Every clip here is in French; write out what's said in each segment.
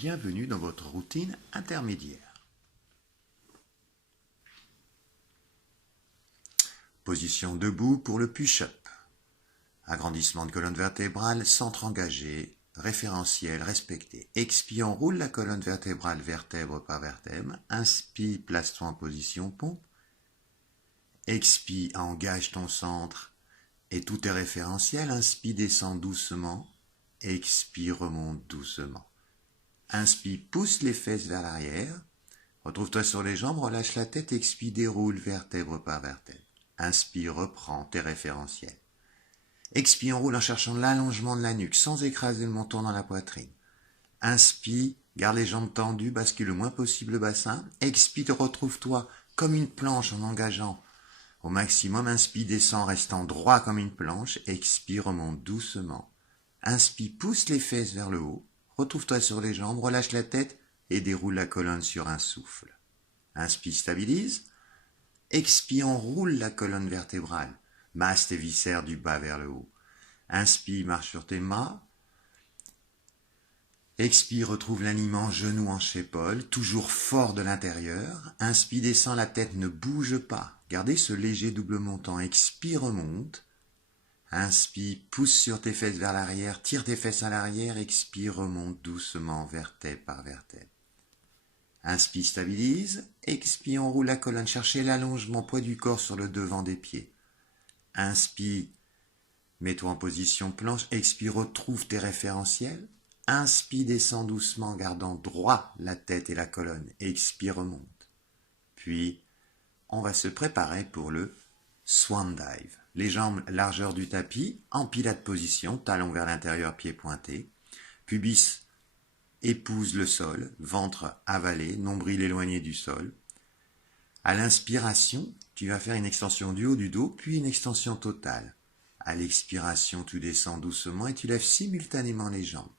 Bienvenue dans votre routine intermédiaire. Position debout pour le push-up. Agrandissement de colonne vertébrale, centre engagé, référentiel respecté. Expire, enroule la colonne vertébrale vertèbre par vertèbre. Inspire, place-toi en position pompe. Expire, engage ton centre et tout est référentiel. Inspire, descend doucement. Expire, remonte doucement. Inspire, pousse les fesses vers l'arrière. Retrouve-toi sur les jambes, relâche la tête, expire, déroule vertèbre par vertèbre. Inspire, reprends tes référentiels. Expire, enroule en cherchant l'allongement de la nuque, sans écraser le menton dans la poitrine. Inspire, garde les jambes tendues, bascule le moins possible le bassin. Expire, retrouve-toi comme une planche en engageant au maximum. Inspire, descend, restant droit comme une planche. Expire, remonte doucement. Inspire, pousse les fesses vers le haut. Retrouve-toi sur les jambes, relâche la tête et déroule la colonne sur un souffle. Inspire, stabilise. Expire, enroule la colonne vertébrale. Masse tes viscères du bas vers le haut. Inspire, marche sur tes mains. Expire, retrouve l'alignement genou, hanche, épaule, toujours fort de l'intérieur. Inspire, descend, la tête ne bouge pas. Gardez ce léger double montant. Expire, remonte. Inspire, pousse sur tes fesses vers l'arrière, tire tes fesses à l'arrière, expire, remonte doucement, vertèbre par vertèbre. Inspire, stabilise, expire, enroule la colonne, cherchez l'allongement, poids du corps sur le devant des pieds. Inspire, mets-toi en position planche, expire, retrouve tes référentiels. Inspire, descend doucement, gardant droit la tête et la colonne, expire, remonte. Puis, on va se préparer pour le Swan Dive. Les jambes largeur du tapis, en pilate position, talons vers l'intérieur, pieds pointés. Pubis épouse le sol, ventre avalé, nombril éloigné du sol. À l'inspiration, tu vas faire une extension du haut du dos, puis une extension totale. À l'expiration, tu descends doucement et tu lèves simultanément les jambes.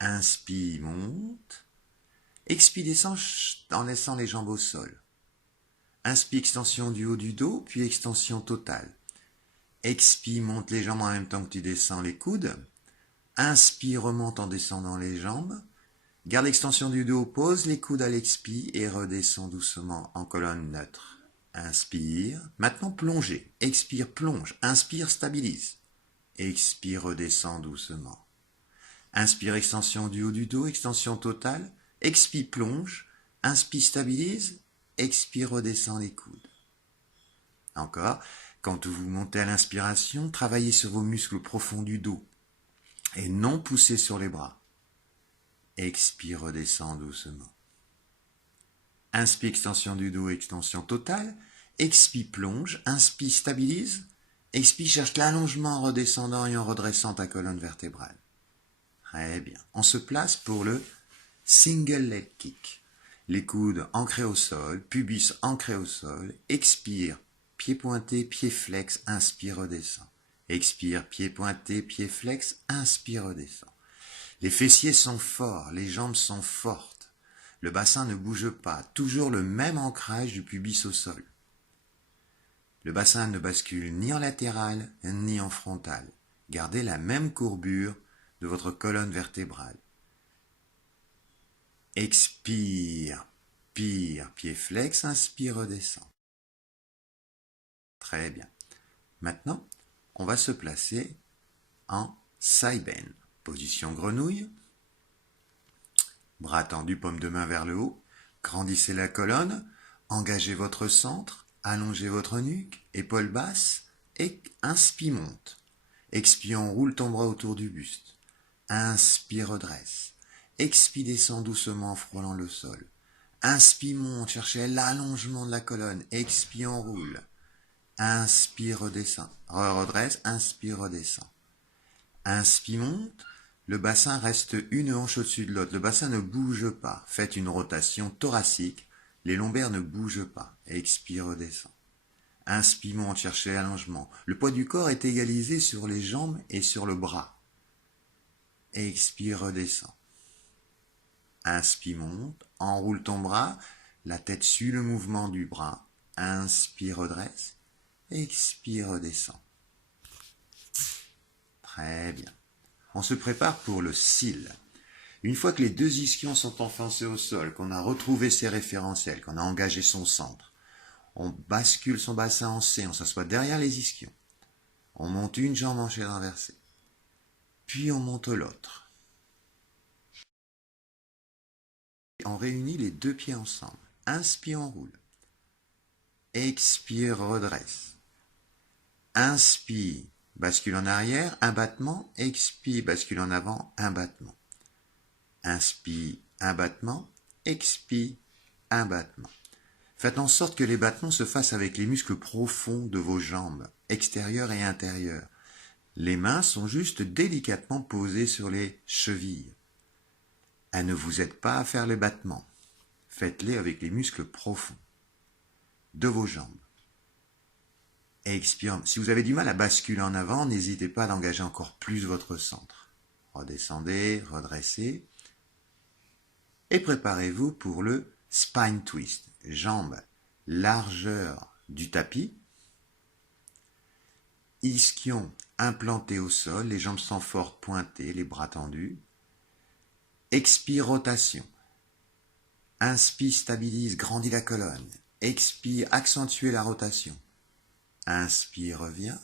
Inspire, monte. Expire, descend en laissant les jambes au sol. Inspire, extension du haut du dos, puis extension totale. Expire, monte les jambes en même temps que tu descends les coudes. Inspire, remonte en descendant les jambes. Garde l'extension du dos, pose les coudes à l'expire et redescends doucement en colonne neutre. Inspire. Maintenant, plongez. Expire, plonge. Inspire, stabilise. Expire, redescends doucement. Inspire, extension du haut du dos, extension totale. Expire, plonge. Inspire, stabilise. Expire, redescends les coudes. Encore. Quand vous montez à l'inspiration, travaillez sur vos muscles profonds du dos et non poussez sur les bras. Expire, redescend doucement. Inspire, extension du dos, extension totale. Expire, plonge. Inspire, stabilise. Expire, cherche l'allongement en redescendant et en redressant ta colonne vertébrale. Très bien. On se place pour le single leg kick. Les coudes ancrés au sol, pubis ancré au sol. Expire. Pied pointé, pied flex, inspire, redescend. Expire, pied pointé, pied flex, inspire, redescend. Les fessiers sont forts, les jambes sont fortes. Le bassin ne bouge pas, toujours le même ancrage du pubis au sol. Le bassin ne bascule ni en latéral ni en frontal. Gardez la même courbure de votre colonne vertébrale. Expire, pied flex, inspire, redescend. Très bien. Maintenant, on va se placer en side bend. Position grenouille. Bras tendus, paume de main vers le haut. Grandissez la colonne. Engagez votre centre. Allongez votre nuque. Épaules basses. Et inspire, monte. Expire, enroule ton bras autour du buste. Inspire, redresse. Expire, descend doucement en frôlant le sol. Inspire, monte. Cherchez l'allongement de la colonne. Expire, enroule. Inspire, redescend. Redresse, inspire, redescend. Inspire, monte. Le bassin reste une hanche au-dessus de l'autre. Le bassin ne bouge pas. Faites une rotation thoracique. Les lombaires ne bougent pas. Expire, redescend. Inspire, monte, cherchez l'allongement. Le poids du corps est égalisé sur les jambes et sur le bras. Expire, redescend. Inspire, monte. Enroule ton bras. La tête suit le mouvement du bras. Inspire, redresse. Expire, redescend. Très bien. On se prépare pour le cil. Une fois que les deux ischions sont enfoncés au sol, qu'on a retrouvé ses référentiels, qu'on a engagé son centre, on bascule son bassin en C, on s'assoit derrière les ischions. On monte une jambe en chaise inversée. Puis on monte l'autre. On réunit les deux pieds ensemble. Inspire, on roule. Expire, redresse. Inspire, bascule en arrière, un battement. Expire, bascule en avant, un battement. Inspire, un battement. Expire, un battement. Faites en sorte que les battements se fassent avec les muscles profonds de vos jambes, extérieurs et intérieurs. Les mains sont juste délicatement posées sur les chevilles. Elles ne vous aident pas à faire les battements. Faites-les avec les muscles profonds de vos jambes. Expire. Si vous avez du mal à basculer en avant, n'hésitez pas à engager encore plus votre centre. Redescendez, redressez. Et préparez-vous pour le spine twist. Jambes largeur du tapis. Ischion implanté au sol, les jambes sont fortes, pointées, les bras tendus. Expire, rotation. Inspire, stabilise, grandit la colonne. Expire, accentue la rotation. Inspire, revient.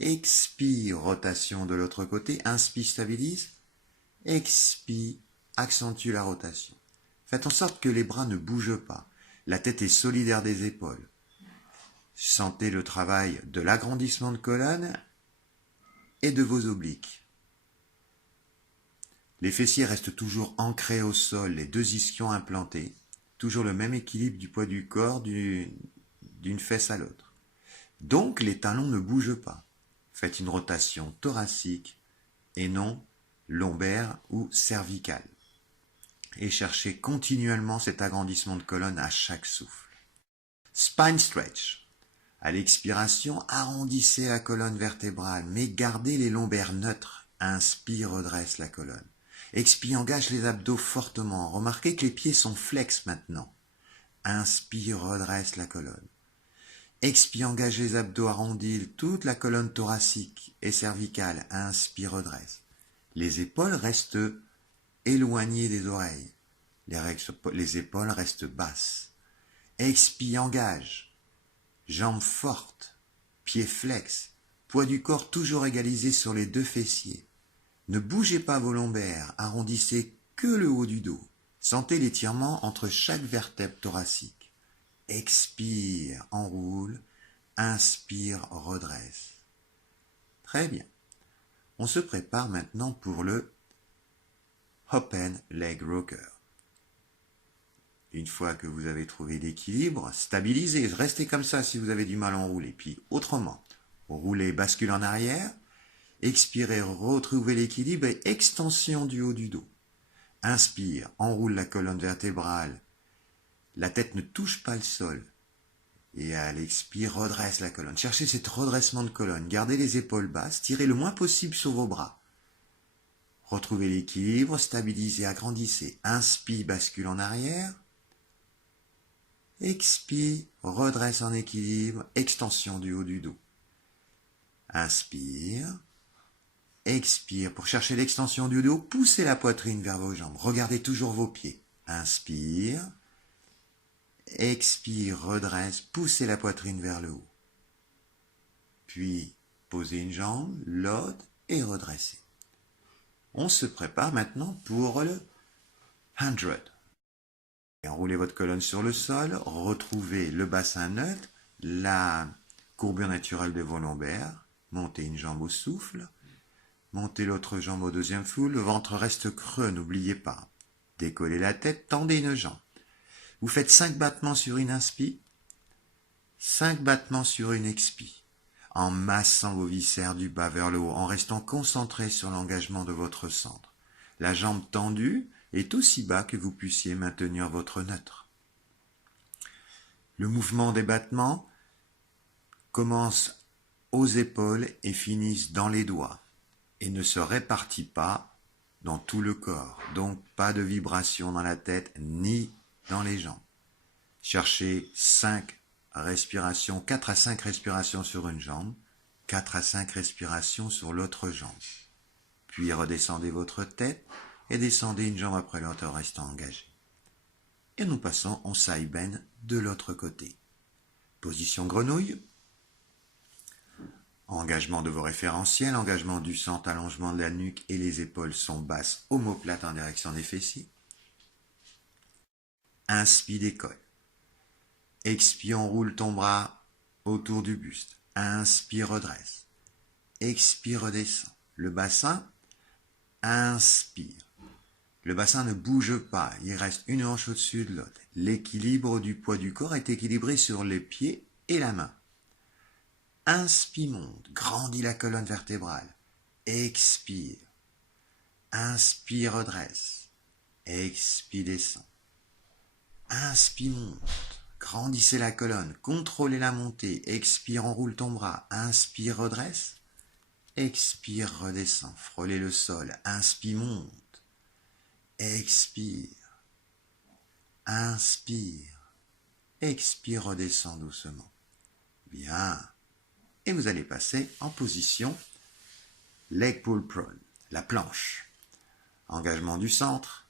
Expire, rotation de l'autre côté. Inspire, stabilise. Expire, accentue la rotation. Faites en sorte que les bras ne bougent pas. La tête est solidaire des épaules. Sentez le travail de l'agrandissement de colonne et de vos obliques. Les fessiers restent toujours ancrés au sol, les deux ischions implantés. Toujours le même équilibre du poids du corps d'une fesse à l'autre. Donc les talons ne bougent pas. Faites une rotation thoracique et non lombaire ou cervicale. Et cherchez continuellement cet agrandissement de colonne à chaque souffle. Spine stretch. À l'expiration, arrondissez la colonne vertébrale, mais gardez les lombaires neutres. Inspire, redresse la colonne. Expire, engage les abdos fortement. Remarquez que les pieds sont flex maintenant. Inspire, redresse la colonne. Expire, engage les abdos, arrondis toute la colonne thoracique et cervicale. Inspire, redresse. Les épaules restent éloignées des oreilles. Les épaules restent basses. Expire, engage. Jambes fortes, pieds flex, poids du corps toujours égalisé sur les deux fessiers. Ne bougez pas vos lombaires, arrondissez que le haut du dos. Sentez l'étirement entre chaque vertèbre thoracique. Expire, enroule. Inspire, redresse. Très bien. On se prépare maintenant pour le Open Leg Rocker. Une fois que vous avez trouvé l'équilibre, stabilisez, restez comme ça si vous avez du mal à enrouler. Puis autrement, roulez, bascule en arrière, expirez, retrouvez l'équilibre et extension du haut du dos. Inspire, enroule la colonne vertébrale, la tête ne touche pas le sol. Et à l'expire, redresse la colonne. Cherchez cet redressement de colonne, gardez les épaules basses, tirez le moins possible sur vos bras. Retrouvez l'équilibre, stabilisez, agrandissez. Inspire, bascule en arrière. Expire, redresse en équilibre, extension du haut du dos. Inspire, expire. Pour chercher l'extension du dos, poussez la poitrine vers vos jambes. Regardez toujours vos pieds. Inspire, expire, redresse, poussez la poitrine vers le haut. Puis, posez une jambe, l'autre et redressez. On se prépare maintenant pour le 100. Enroulez votre colonne sur le sol, retrouvez le bassin neutre, la courbure naturelle de vos lombaires, montez une jambe au souffle, montez l'autre jambe au deuxième souffle, le ventre reste creux, n'oubliez pas. Décollez la tête, tendez une jambe. Vous faites 5 battements sur une inspire, 5 battements sur une expire, en massant vos viscères du bas vers le haut, en restant concentré sur l'engagement de votre centre. La jambe tendue est aussi bas que vous puissiez maintenir votre neutre. Le mouvement des battements commence aux épaules et finissent dans les doigts et ne se répartit pas dans tout le corps. Donc pas de vibration dans la tête ni dans les jambes. Cherchez 5 respirations, 4 à 5 respirations sur une jambe, 4 à 5 respirations sur l'autre jambe. Puis redescendez votre tête, et descendez une jambe après l'autre en restant engagé. Et nous passons en side bend de l'autre côté. Position grenouille. Engagement de vos référentiels, engagement du centre, allongement de la nuque et les épaules sont basses, omoplates en direction des fessiers. Inspire, décolle. Expire, on roule ton bras autour du buste. Inspire, redresse. Expire, redescend. Le bassin, inspire. Le bassin ne bouge pas, il reste une hanche au-dessus de l'autre. L'équilibre du poids du corps est équilibré sur les pieds et la main. Inspire, monte, grandis la colonne vertébrale. Expire. Inspire, redresse. Expire, descend. Inspire, monte. Grandissez la colonne, contrôlez la montée. Expire, enroule ton bras. Inspire, redresse. Expire, redescend. Frôlez le sol. Inspire, monte. Expire. Inspire. Expire, redescend doucement. Bien. Et vous allez passer en position leg pull prone, la planche. Engagement du centre,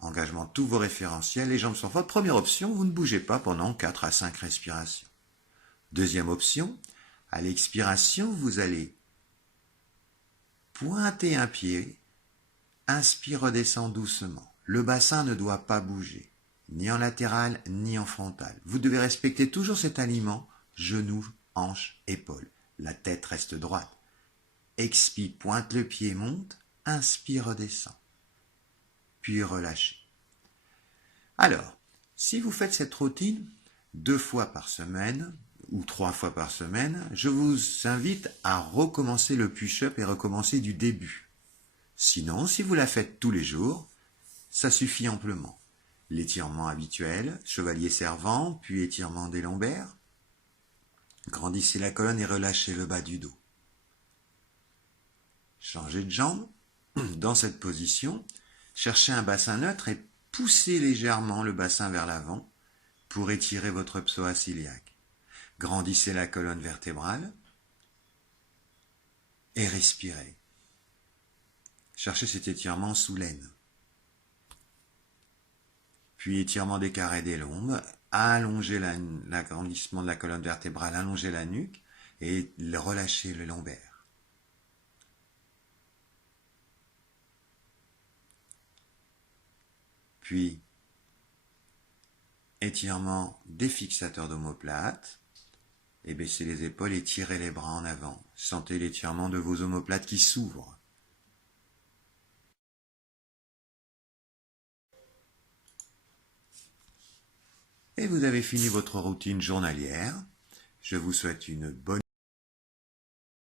engagement de tous vos référentiels, les jambes sont fortes. Première option, vous ne bougez pas pendant 4 à 5 respirations. Deuxième option, à l'expiration, vous allez pointer un pied, inspire, redescend doucement. Le bassin ne doit pas bouger, ni en latéral, ni en frontal. Vous devez respecter toujours cet alignement, genoux, hanches, épaules. La tête reste droite. Expire, pointe le pied, monte. Inspire, redescend. Puis relâchez. Alors, si vous faites cette routine 2 fois par semaine ou 3 fois par semaine, je vous invite à recommencer le push-up et recommencer du début. Sinon, si vous la faites tous les jours, ça suffit amplement. L'étirement habituel, chevalier servant, puis étirement des lombaires. Grandissez la colonne et relâchez le bas du dos. Changez de jambe. Dans cette position, cherchez un bassin neutre et poussez légèrement le bassin vers l'avant pour étirer votre psoas iliaque. Grandissez la colonne vertébrale et respirez. Cherchez cet étirement sous l'aine. Puis étirement des carrés des lombes, allongez l'agrandissement de la colonne vertébrale, allongez la nuque et relâchez le lombaire. Puis, étirement des fixateurs d'omoplates, et baissez les épaules et tirez les bras en avant. Sentez l'étirement de vos omoplates qui s'ouvrent. Et vous avez fini votre routine journalière. Je vous souhaite une bonne